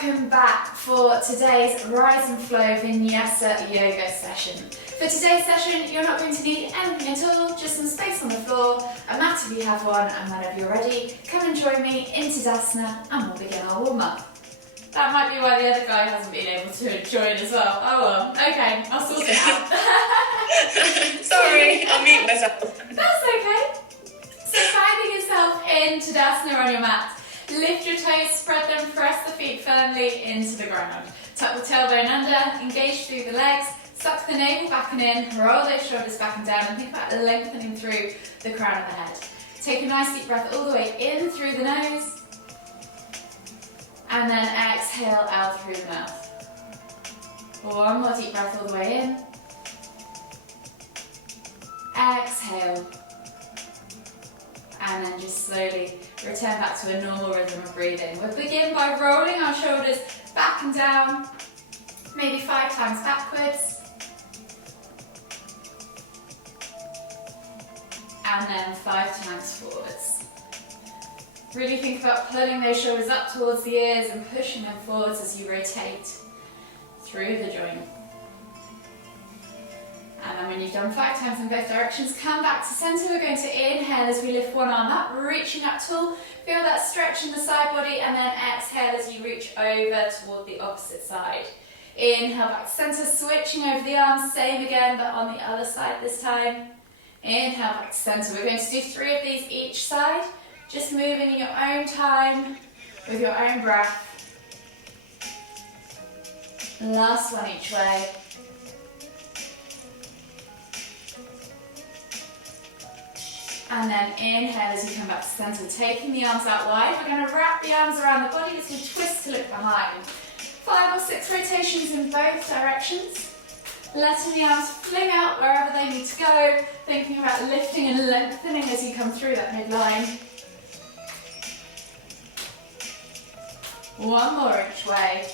welcome back for today's Rise and Flow Vinyasa yoga session. For today's session, you're not going to need anything at all, just some space on the floor, a mat if you have one, and whenever you're ready, come and join me in Tadasana and we'll begin our warm-up. That might be why the other guy hasn't been able to join as well. Oh well, okay, I'll sort it out. Sorry, I'll mute myself. That's okay. So finding yourself in Tadasana on your mat. Lift your toes, spread them, press the feet firmly into the ground. Tuck the tailbone under, engage through the legs, suck the navel back and in, roll those shoulders back and down, and think about lengthening through the crown of the head. Take a nice deep breath all the way in through the nose, and then exhale out through the mouth. One more deep breath all the way in. Exhale. And then just slowly return back to a normal rhythm of breathing. We'll begin by rolling our shoulders back and down, maybe 5 times backwards. And then 5 times forwards. Really think about pulling those shoulders up towards the ears and pushing them forwards as you rotate through the joint. And then when you've done 5 times in both directions, come back to center. We're going to inhale as we lift one arm up, reaching up tall. Feel that stretch in the side body, and then exhale as you reach over toward the opposite side. Inhale back to center, switching over the arms, same again, but on the other side this time. Inhale back to center. We're going to do 3 of these each side, just moving in your own time, with your own breath. Last one each way. And then inhale as you come back to center, taking the arms out wide. We're going to wrap the arms around the body as we twist to look behind. 5 or 6 rotations in both directions. Letting the arms fling out wherever they need to go. Thinking about lifting and lengthening as you come through that midline. One more each way.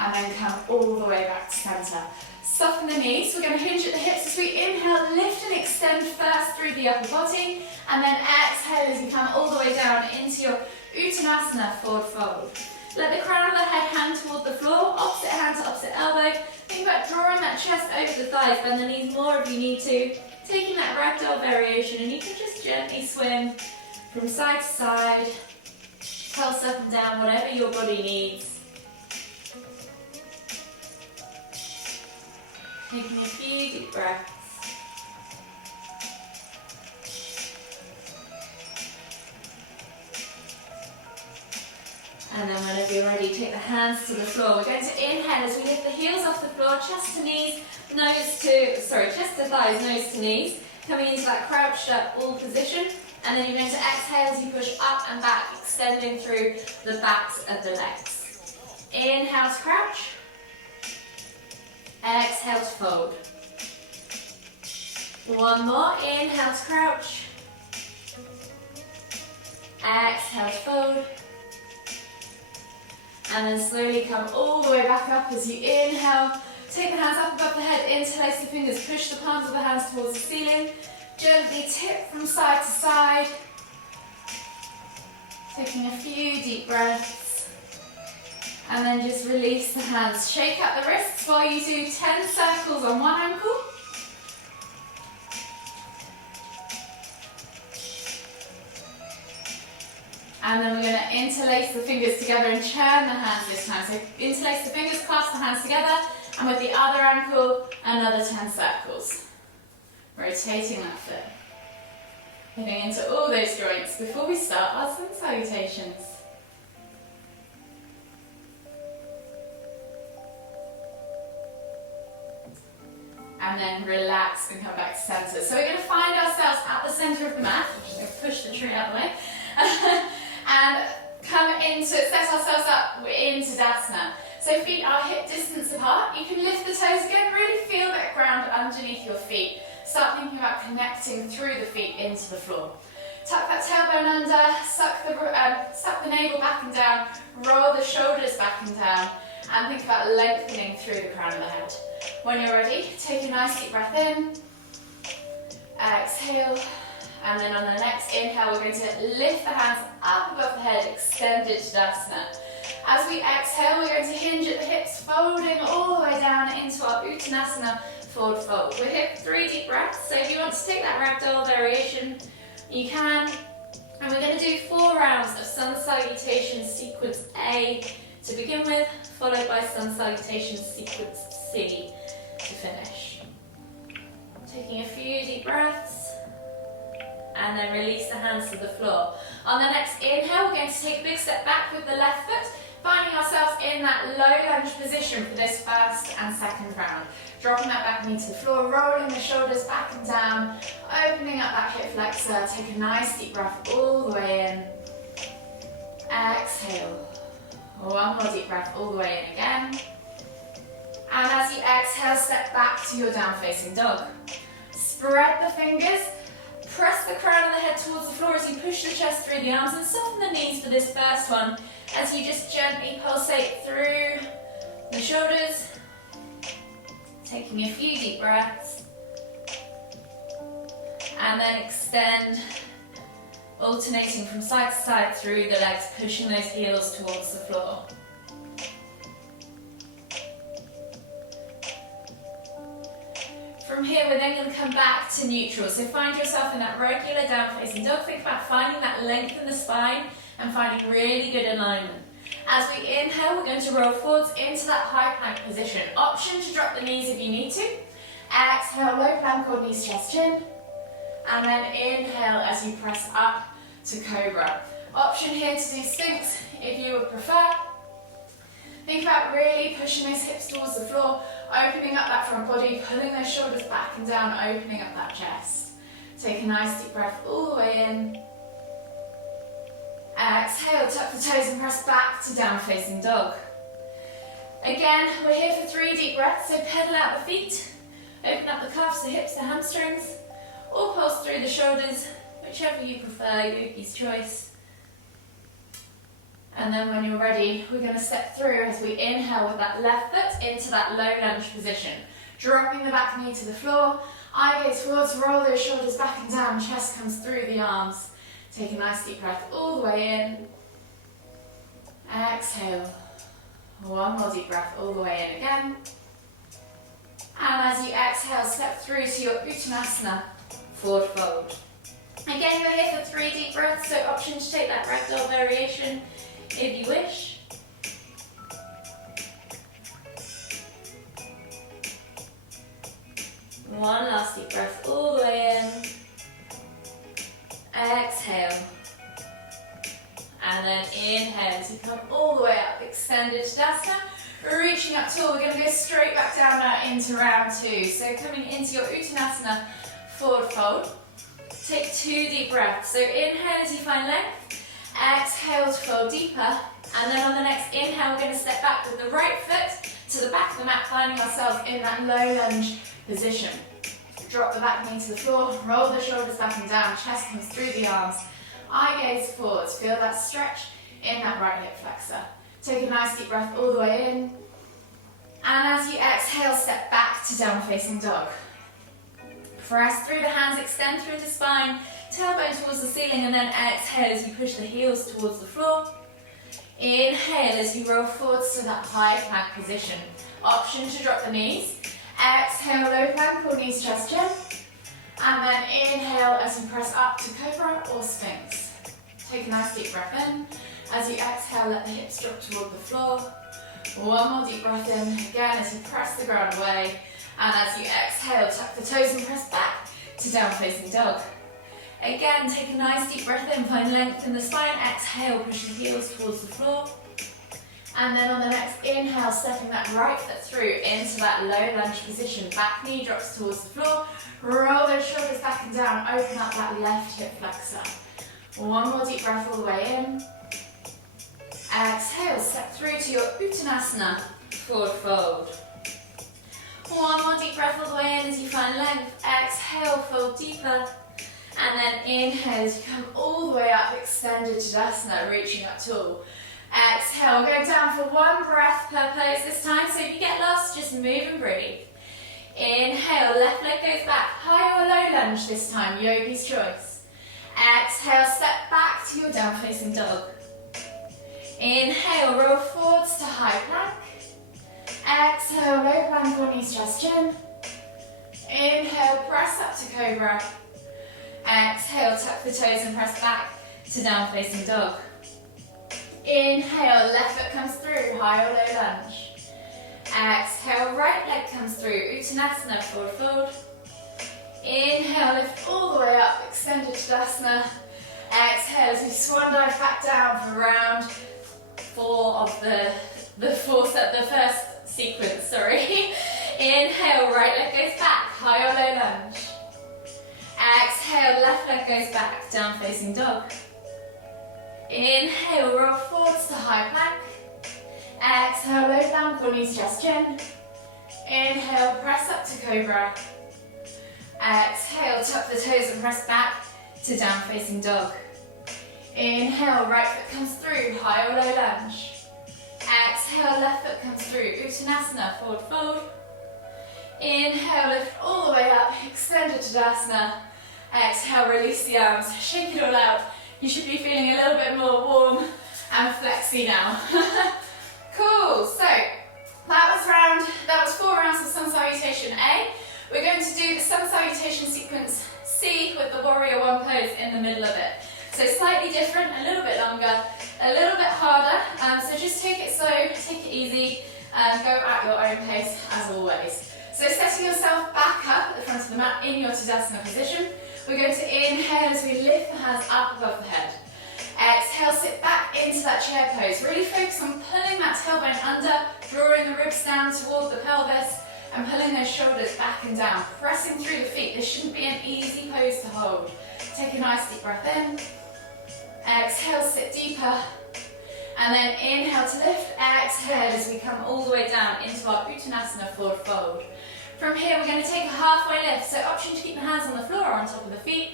And then come all the way back to center. Soften the knees. We're going to hinge at the hips as we inhale, lift and extend first through the upper body, and then exhale as you come all the way down into your Uttanasana, forward fold. Let the crown of the head hand toward the floor, opposite hand to opposite elbow. Think about drawing that chest over the thighs, bend the knees more if you need to. Taking that ragdoll variation, and you can just gently swim from side to side, pulse up and down, whatever your body needs. Taking a few deep breaths. And then whenever you're ready, take the hands to the floor. We're going to inhale as we lift the heels off the floor, chest to thighs, nose to knees. Coming into that crouched up all position. And then you're going to exhale as you push up and back, extending through the backs of the legs. Inhale to crouch. Exhale to fold. One more. Inhale to crouch. Exhale to fold. And then slowly come all the way back up as you inhale. Take the hands up above the head, interlace the fingers, push the palms of the hands towards the ceiling. Gently tip from side to side. Taking a few deep breaths. And then just release the hands. Shake out the wrists while you do 10 circles on one ankle. And then we're going to interlace the fingers together and churn the hands this time. So interlace the fingers, clasp the hands together, and with the other ankle, another 10 circles. Rotating that foot. Hitting into all those joints before we start our sun salutations. And then relax and come back to center. So we're going to find ourselves at the center of the mat. I'm just going to push the tree out of the way. And set ourselves up in Tadasana. So feet are hip distance apart. You can lift the toes again, really feel that ground underneath your feet. Start thinking about connecting through the feet into the floor. Tuck that tailbone under, suck the navel back and down, roll the shoulders back and down, and think about lengthening through the crown of the head. When you're ready, take a nice deep breath in, exhale, and then on the next inhale we're going to lift the hands up above the head, extended Tadasana. As we exhale, we're going to hinge at the hips, folding all the way down into our Uttanasana forward fold. We're here for 3 deep breaths, so if you want to take that ragdoll variation, you can. And we're going to do 4 rounds of sun salutation sequence A to begin with, followed by sun salutation sequence C to finish. Taking a few deep breaths, and then release the hands to the floor. On the next inhale, we're going to take a big step back with the left foot, finding ourselves in that low lunge position for this first and second round. Dropping that back knee to the floor, rolling the shoulders back and down, opening up that hip flexor. Take a nice deep breath all the way in. Exhale. 1 more deep breath all the way in again. And as you exhale, step back to your down facing dog. Spread the fingers, press the crown of the head towards the floor as you push the chest through the arms, and soften the knees for this first one as you just gently pulsate through the shoulders. Taking a few deep breaths, and then extend, alternating from side to side through the legs, pushing those heels towards the floor. From here, we're then going to come back to neutral. So find yourself in that regular down facing dog. Think about finding that length in the spine and finding really good alignment. As we inhale, we're going to roll forwards into that high plank position. Option to drop the knees if you need to. Exhale, low plank or knees, chest, chin. And then inhale as you press up to cobra. Option here to do sphinx if you would prefer. Think about really pushing those hips towards the floor, opening up that front body, pulling those shoulders back and down, opening up that chest. Take a nice deep breath all the way in. Exhale, tuck the toes and press back to down facing dog. Again, we're here for 3 deep breaths, so pedal out the feet, open up the calves, the hips, the hamstrings, or pulse through the shoulders, whichever you prefer, yogi's choice. And then when you're ready, we're going to step through as we inhale with that left foot into that low lunge position. Dropping the back knee to the floor, eye gaze forwards, roll those shoulders back and down, chest comes through the arms. Take a nice deep breath all the way in. Exhale. 1 more deep breath all the way in again. And as you exhale, step through to your Uttanasana forward fold. Again, you're here for 3 deep breaths, so option to take that ragdoll variation if you wish. One last deep breath all the way in. Exhale. And then inhale as you come all the way up, extended Tadasana. Reaching up tall, we're going to go straight back down now into round 2. So coming into your Uttanasana forward fold. Take 2 deep breaths. So inhale as you find length. Exhale to fold deeper. And then on the next inhale, we're going to step back with the right foot to the back of the mat, finding ourselves in that low lunge position. Drop the back knee to the floor, roll the shoulders back and down, chest comes through the arms. Eye gaze forwards, feel that stretch in that right hip flexor. Take a nice deep breath all the way in. And as you exhale, step back to down facing dog. Press through the hands, extend through the spine, tailbone towards the ceiling, and then exhale as you push the heels towards the floor. Inhale as you roll forwards to that high plank position. Option to drop the knees. Exhale, low plank or knees, chest, chin. And then inhale as you press up to cobra or sphinx. Take a nice deep breath in. As you exhale, let the hips drop toward the floor. 1 more deep breath in. Again, as you press the ground away. And as you exhale, tuck the toes and press back to down facing dog. Again, take a nice deep breath in, find length in the spine. Exhale, push the heels towards the floor. And then on the next inhale, stepping that right foot through into that low lunge position. Back knee drops towards the floor. Roll those shoulders back and down. Open up that left hip flexor. 1 more deep breath all the way in. Exhale, step through to your Uttanasana forward fold. 1 more deep breath all the way in as you find length. Exhale, fold deeper. And then inhale as you come all the way up, extended Tadasana, reaching up tall. Exhale, go down for 1 breath per pose this time, so if you get lost, just move and breathe. Inhale, left leg goes back, high or low lunge this time, yogi's choice. Exhale, step back to your down facing dog. Inhale, roll forwards to high plank. Exhale, low plank or knees just chin. Inhale, press up to cobra. Exhale, tuck the toes and press back to down facing dog. Inhale, left foot comes through, high or low lunge. Exhale, right leg comes through, Uttanasana, forward fold. Inhale, lift all the way up, extended Tadasana. Exhale as we swan dive back down for round 4 of the first sequence, sorry. Inhale, right leg goes back, high or low lunge. Exhale, left leg goes back, down facing dog. Inhale, roll forwards to high plank. Exhale, low plank or knees just chin. Inhale, press up to cobra. Exhale, tuck the toes and press back to down facing dog. Inhale, right foot comes through, high or low lunge. Exhale, left foot comes through, Uttanasana, forward fold. Inhale, lift all the way up, extended Tadasana. Exhale, release the arms, shake it all out. You should be feeling a little bit more warm and flexy now. Cool, so that was 4 rounds of sun salutation A. We're going to do the sun salutation sequence C with the warrior one pose in the middle of it. So slightly different, a little bit longer, a little bit harder. So just take it slow, take it easy, go at your own pace as always. So setting yourself back up at the front of the mat in your Tadasana position. We're going to inhale as we lift the hands up above the head. Exhale, sit back into that chair pose. Really focus on pulling that tailbone under, drawing the ribs down toward the pelvis, and pulling those shoulders back and down, pressing through the feet. This shouldn't be an easy pose to hold. Take a nice deep breath in. Exhale, sit deeper. And then inhale to lift. Exhale as we come all the way down into our Uttanasana forward fold. From here, we're going to take a halfway lift. So option to keep the hands on the floor or on top of the feet.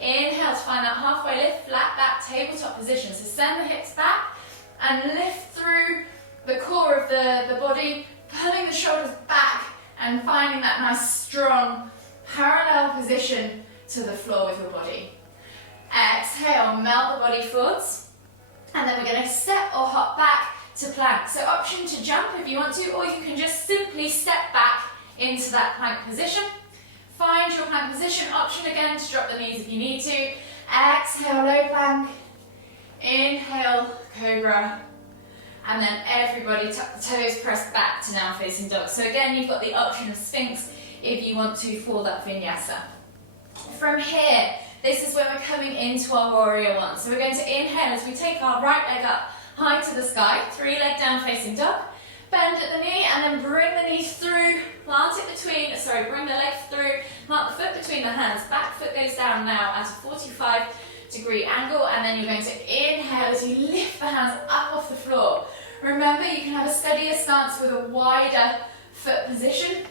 Inhale to find that halfway lift, flat back, tabletop position. So send the hips back and lift through the core of the body, pulling the shoulders back and finding that nice strong parallel position to the floor with your body. Exhale, melt the body forwards. And then we're going to step or hop back to plank. So option to jump if you want to, or you can just simply step back into that plank position. Find your plank position. Option again to drop the knees if you need to. Exhale, low plank. Inhale, cobra. And then everybody tuck the toes, press back to down facing dog. So again, you've got the option of Sphinx if you want to for that Vinyasa. From here, this is when we're coming into our warrior one. So we're going to inhale as we take our right leg up high to the sky, 3 leg down facing dog. Bend at the knee and then bring the knee through, bring the leg through, plant the foot between the hands. Back foot goes down now at a 45-degree angle, and then you're going to inhale as you lift the hands up off the floor. Remember, you can have a steadier stance with a wider foot position.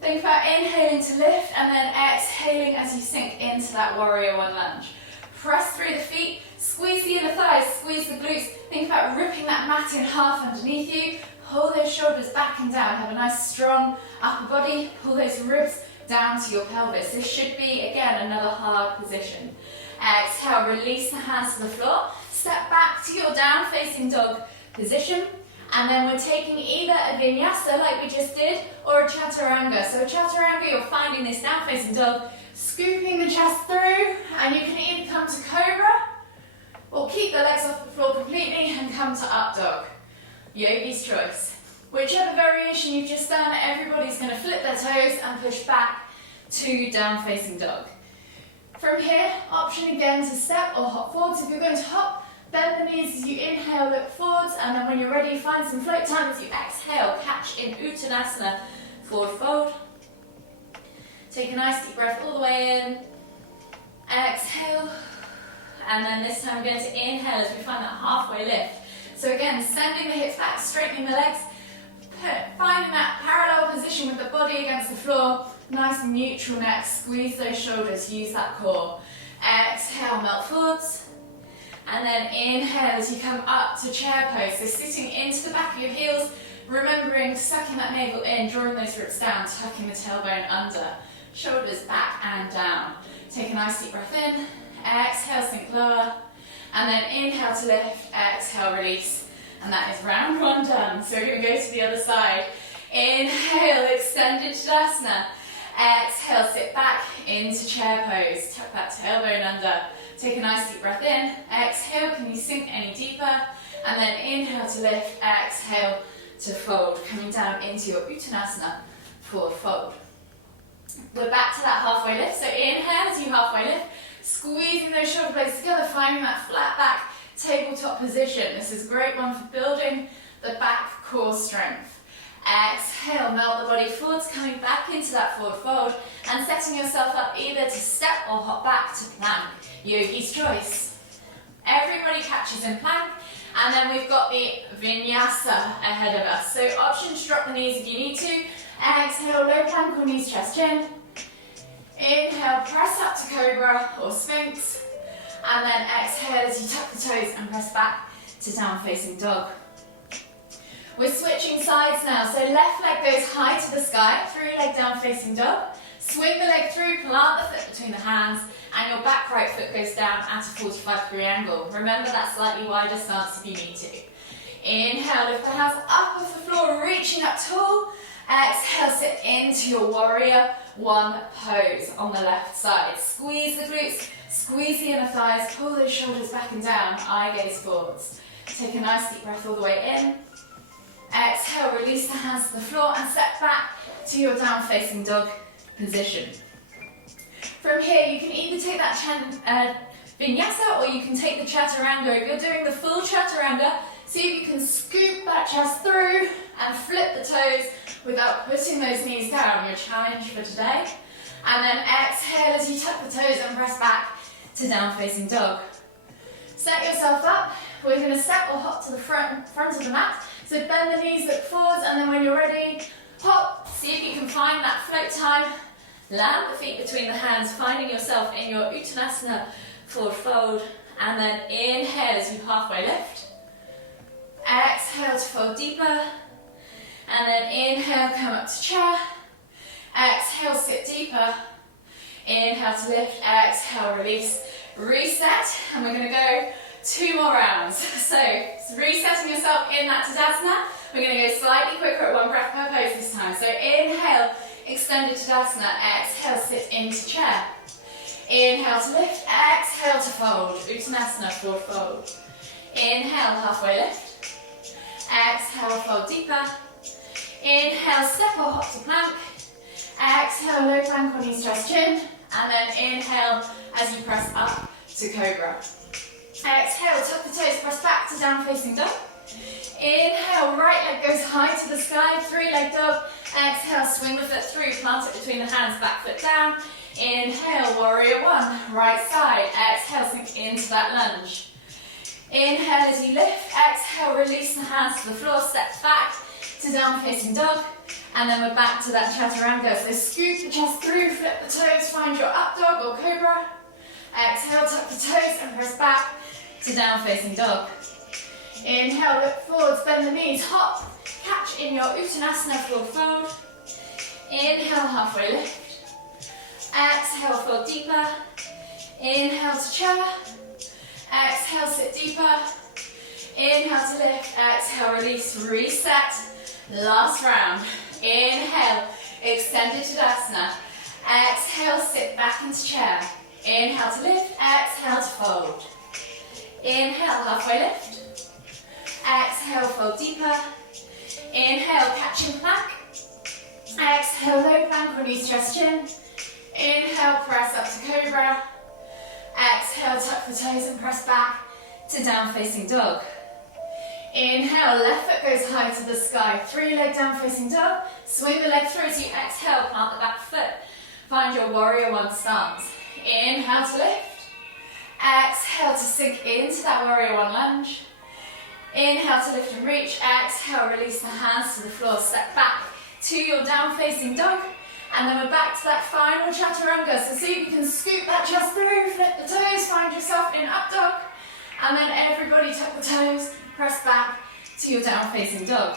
Think about inhaling to lift and then exhaling as you sink into that warrior one lunge. Press through the feet, squeeze the inner thighs, squeeze the glutes. Think about ripping that mat in half underneath you. Pull those shoulders back and down. Have a nice strong upper body. Pull those ribs down to your pelvis. This should be, again, another hard position. Exhale, release the hands to the floor. Step back to your down facing dog position. And then we're taking either a Vinyasa like we just did or a Chaturanga. So a Chaturanga, you're finding this down facing dog, scooping the chest through, and you can either come to Cobra or keep the legs off the floor completely and come to Up Dog. Yogi's choice. Whichever variation you've just done, everybody's going to flip their toes and push back to down facing dog. From here, option again to step or hop forwards. If you're going to hop, bend the knees as you inhale, look forwards, and then when you're ready, find some float time as you exhale, catch in Uttanasana, forward fold. Take a nice deep breath all the way in, exhale, and then this time we're going to inhale as we find that halfway lift. So again, sending the hips back, straightening the legs, finding that parallel position with the body against the floor, nice neutral neck, squeeze those shoulders, use that core. Exhale, melt forwards. And then inhale as you come up to chair pose. So sitting into the back of your heels, remembering sucking that navel in, drawing those ribs down, tucking the tailbone under, shoulders back and down. Take a nice deep breath in, exhale, sink lower, and then inhale to lift, exhale, release, And that is round one done. So we're going to go to the other side. Inhale, extended Tadasana. Exhale, sit back into chair pose. Tuck that tailbone under. Take a nice deep breath in. Exhale, can you sink any deeper? And then inhale to lift. Exhale to fold. Coming down into your Uttanasana, forward fold. We're back to that halfway lift. So inhale as you halfway lift. Squeezing those shoulder blades together, finding that flat back tabletop position. This is a great one for building the back core strength. Exhale, melt the body forwards, coming back into that forward fold and setting yourself up either to step or hop back to plank. Yogi's choice. Everybody catches in plank, and then we've got the Vinyasa ahead of us. So option to drop the knees if you need to. Exhale, low plank or knees, chest, chin. Inhale, press up to Cobra or Sphinx. And then exhale as you tuck the toes and press back to down facing dog. We're switching sides now, so left leg goes high to the sky, through leg down facing dog. Swing the leg through, plant the foot between the hands, and your back right foot goes down at a 45-degree angle. Remember that slightly wider stance if you need to. Inhale, lift the hands up off the floor, reaching up tall. Exhale, sit into your warrior one pose on the left side. Squeeze the glutes, squeeze the inner thighs, pull those shoulders back and down, eye gaze forwards. Take a nice deep breath all the way in. Exhale, release the hands to the floor and step back to your down facing dog position. From here, you can either take that Vinyasa or you can take the Chaturanga. If you're doing the full Chaturanga, see if you can scoop that chest through and flip the toes without putting those knees down. Your challenge for today. And then exhale as you tuck the toes and press back to down facing dog. Set yourself up. We're going to step or hop to the front of the mat. So bend the knees, look forwards, and then when you're ready, hop. See if you can find that float time. Land the feet between the hands, finding yourself in your Uttanasana forward fold. And then inhale as you halfway lift. Exhale to fold deeper. And then inhale, come up to chair. Exhale, sit deeper. Inhale to lift. Exhale, release. Reset. And we're going to go 2 more rounds. So resetting yourself in that Tadasana. We're going to go slightly quicker at 1 breath per pose this time. So inhale, extended Tadasana. Exhale, sit into chair. Inhale to lift. Exhale to fold. Uttanasana, forward fold. Inhale, halfway lift. Exhale, fold deeper. Inhale, step or hop to plank. Exhale, low plank on knees, chest, chin. And then inhale as you press up to Cobra. Exhale, tuck the toes, press back to down facing dog. Inhale, right leg goes high to the sky, 3-leg dog. Exhale, swing the foot through, plant it between the hands, back foot down. Inhale, warrior one, right side. Exhale, sink into that lunge. Inhale as you lift. Exhale, release the hands to the floor, step back to down facing dog. And then we're back to that Chaturanga. So scoop the chest through, flip the toes, find your up dog or Cobra. Exhale, tuck the toes and press back to down facing dog. Inhale, look forwards, bend the knees, hop, catch in your Uttanasana forward fold. Inhale, halfway lift. Exhale, fold deeper. Inhale to chair. Exhale, sit deeper. Inhale to lift. Exhale, release, reset. Last round. Inhale, extended Tadasana. Exhale, sit back into chair. Inhale to lift. Exhale to fold. Inhale, halfway lift. Exhale, fold deeper. Inhale, catching plank. Exhale, low plank or knees, chest, chin. Inhale, press up to Cobra. Exhale, tuck the toes and press back to down facing dog. Inhale, left foot goes high to the sky. 3-leg down facing dog. Swing the leg through as you exhale, plant the back foot. Find your warrior one stance. Inhale to lift. Exhale to sink into that warrior one lunge. Inhale to lift and reach. Exhale, release the hands to the floor. Step back to your down facing dog. And then we're back to that final Chaturanga. So see if you can scoop that chest through, flip the toes, find yourself in up dog. And then everybody tuck the toes, press back to your down facing dog.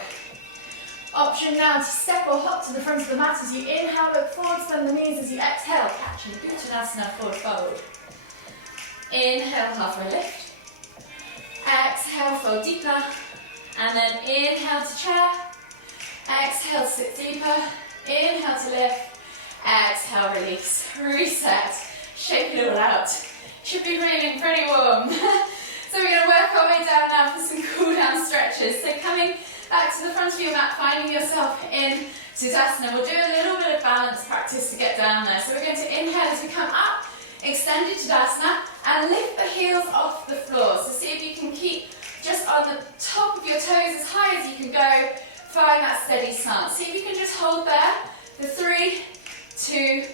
Option now to step or hop to the front of the mat as you inhale, look forward, bend the knees as you exhale, catching Uttanasana forward fold. Inhale, halfway lift. Exhale, fold deeper. And then inhale to chair. Exhale to sit deeper. Inhale to lift. Exhale, release. Reset. Shake it all out. Should be feeling pretty warm. So we're going to work our way down now for some cool down stretches. So coming back to the front of your mat, finding yourself in Tadasana. We'll do a little bit of balance practice to get down there. So we're going to inhale as we come up, extended Tadasana, and lift the heels off the floor. So see if you can keep just on the top of your toes as high as you can go. Find that steady stance. See if you can just hold there for 3, 2,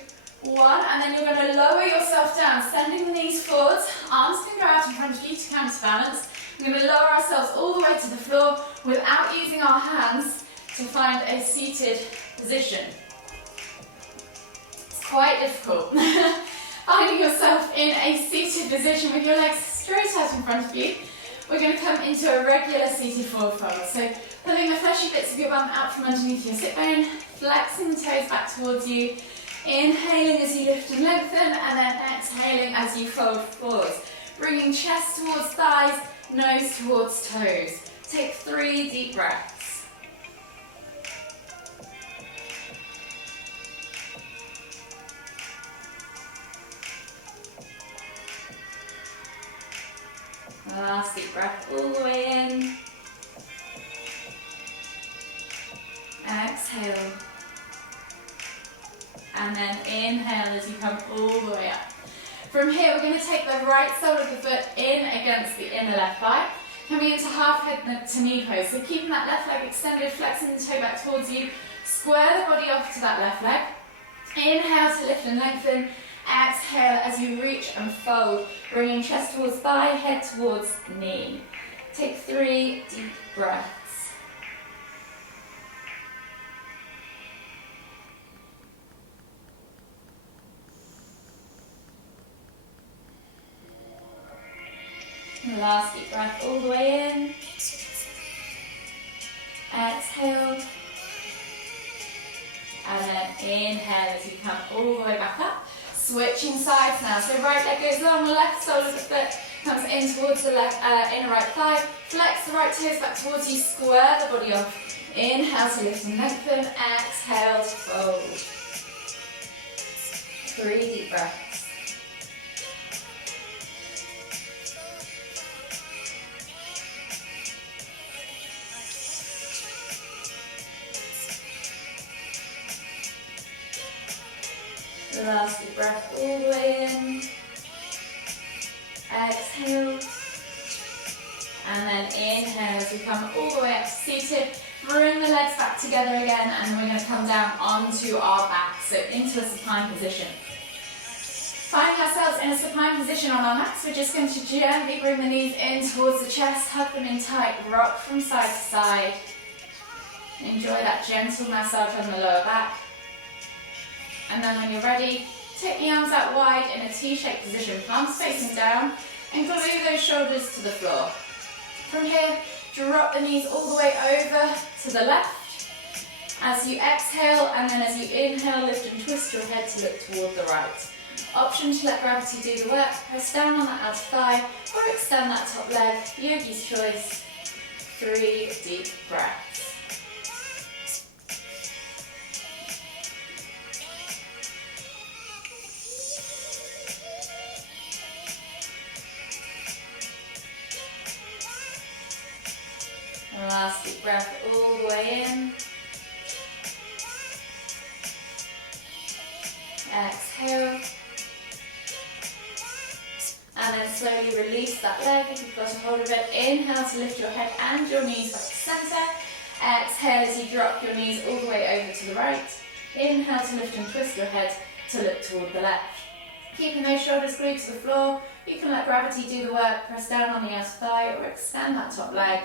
1, and then you're going to lower yourself down, sending the knees forwards. Arms can go out in front of you to counterbalance. We're going to lower ourselves all the way to the floor without using our hands to find a seated position. It's quite difficult. Finding yourself in a seated position with your legs straight out in front of you. We're going to come into a regular seated forward fold. So pulling the fleshy bits of your bum out from underneath your sit bone, flexing the toes back towards you, inhaling as you lift and lengthen, and then exhaling as you fold forwards. Bringing chest towards thighs, nose towards toes. Take 3 deep breaths. Last deep breath all the way in. Exhale. And then inhale as you come all the way up. From here, we're going to take the right sole of the foot in against the inner left thigh. Coming into half head to knee pose. So keeping that left leg extended, flexing the toe back towards you. Square the body off to that left leg. Inhale to lift and lengthen. Exhale as you reach and fold, bringing chest towards thigh, head towards knee. Take 3 deep breaths. Last deep breath all the way in. Exhale. And then inhale as you come all the way back up. Switching sides now. So right leg goes long, left sole of the foot comes in towards the left, inner right thigh. Flex the right toes back towards you, square the body off. Inhale to lift and lengthen. Exhale to fold. 3 deep breaths. Last deep breath all the way in. Exhale. And then inhale as we come all the way up to seated. Bring the legs back together again, and then we're going to come down onto our back, so into a supine position. Finding ourselves in a supine position on our mats, we're just going to gently bring the knees in towards the chest, hug them in tight, rock from side to side. Enjoy that gentle massage on the lower back. And then when you're ready, take the arms out wide in a T-shaped position, palms facing down, and glue those shoulders to the floor. From here, drop the knees all the way over to the left. As you exhale, and then as you inhale, lift and twist your head to look toward the right. Option to let gravity do the work. Press down on that outer thigh, or extend that top leg. Yogi's choice. 3 deep breaths. Last deep breath all the way in. Exhale. And then slowly release that leg if you've got a hold of it. Inhale to lift your head and your knees back to center. Exhale as you drop your knees all the way over to the right. Inhale to lift and twist your head to look toward the left. Keeping those shoulders glued to the floor. You can let gravity do the work. Press down on the outer thigh or extend that top leg.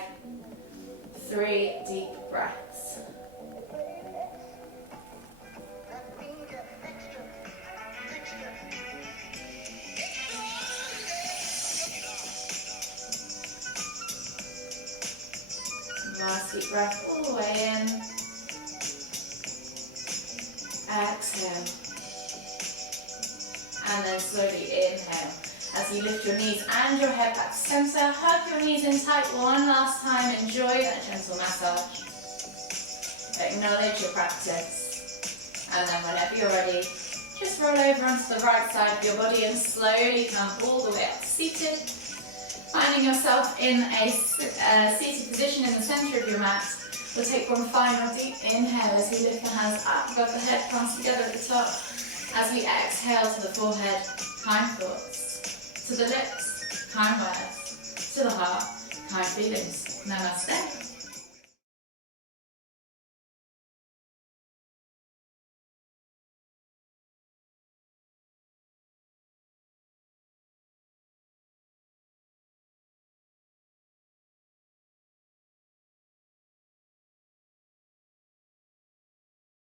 3 deep breaths. Last deep breath all the way in. Exhale. And then slowly inhale. As you lift your knees and your head back to center, hug your knees in tight one last time. Enjoy that gentle massage. Acknowledge your practice. And then whenever you're ready, just roll over onto the right side of your body and slowly come all the way up to seated. Finding yourself in a seated position in the center of your mat. We'll take one final deep inhale as we lift the hands up above the head, palms together at the top. As we exhale to the forehead, kind thoughts. To the lips, kind words. To the heart, kind feelings. Namaste.